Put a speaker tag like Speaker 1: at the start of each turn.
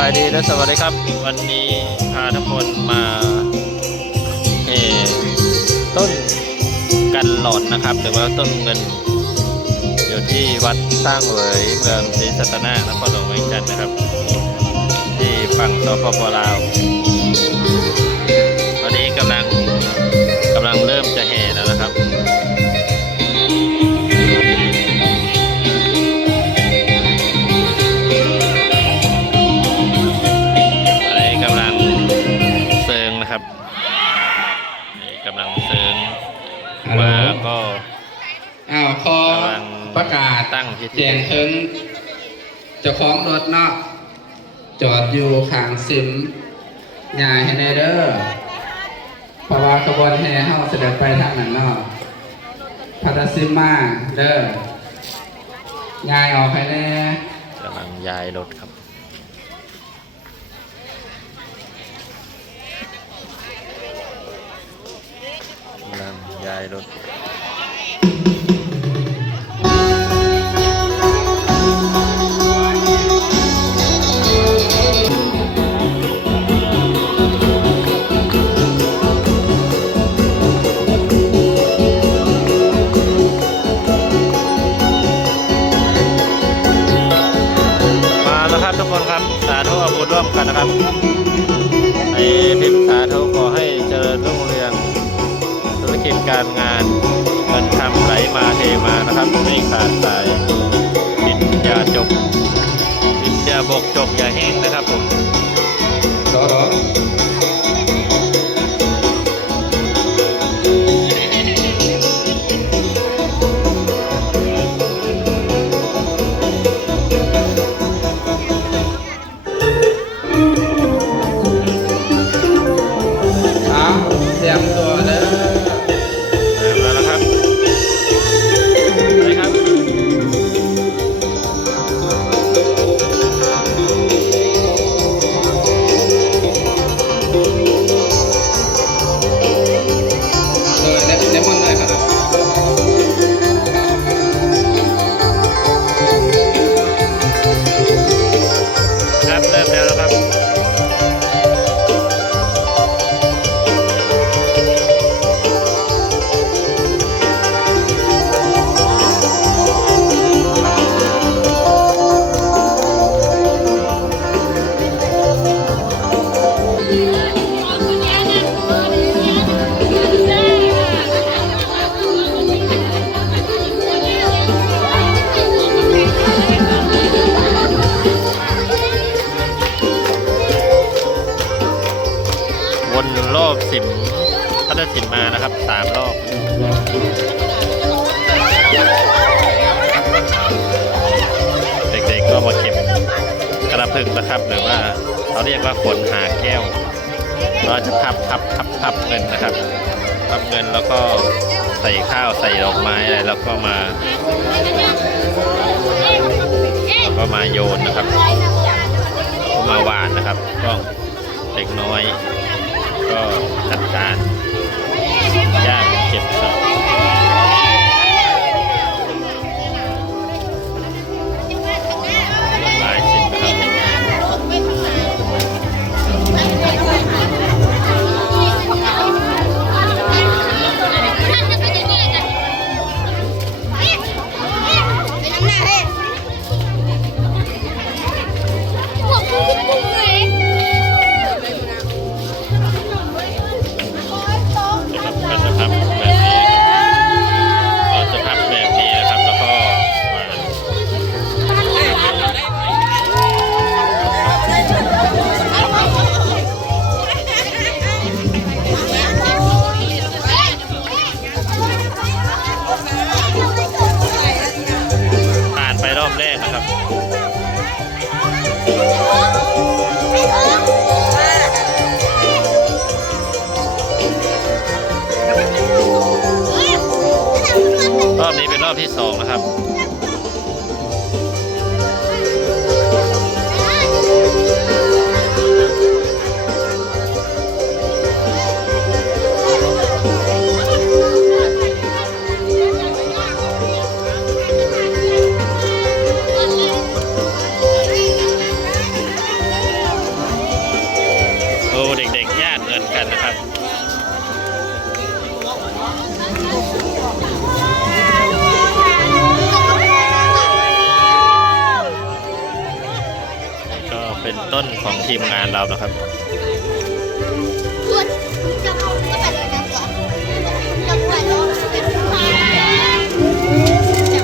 Speaker 1: บายดีและสวัสดีครับ วันนี้พาทุกคนมาเออต้นกันหลอนนะครับ หรือว่าต้นเงิน อยู่ที่วัดสร้างเหวยเมืองศรีสัตนานครหลวงเวียงจันทร์นะครับ ที่ฝั่งสปปลาว
Speaker 2: ประกาศ
Speaker 1: ตั้งพิธี
Speaker 2: แจ้งถึงเจ้าของรถเนาะจอดอยู่ข้างซิมยายให้แน่เด้อเพราะว่าขบวนแห่เฮาเสด็จไปทางนั้นเนาะพัทซิมมาเด้อยายออกให้แน่
Speaker 1: กำลังย้ายรถครับกำลังย้ายรถ ร่วมกันนะครับในพิมพ์สาธุขอให้เจริญรุ่งเรืองธุรกิจการงานเงินคำไหลมาเทมานะครับไม่ขาดสาย
Speaker 2: เออเลเล
Speaker 1: วนรอบสิมพัทสิมมานะครับสามรอบเด็กๆก็มาเก็บกระพึงนะครับหรือว่าเขาเรียกว่าขนหาแก้วเราจะพับพับพับพับเงินนะครับพับเงินแล้วก็ใส่ข้าวใส่ดอกไม้อะไรแล้วก็มาแล้วก็มาโยนนะครับก็มาหวานนะครับก็เด็กน้อย ก็จัดการ เป็นรอบที่สองนะครับ ต้นของทีมงานเรานะครับ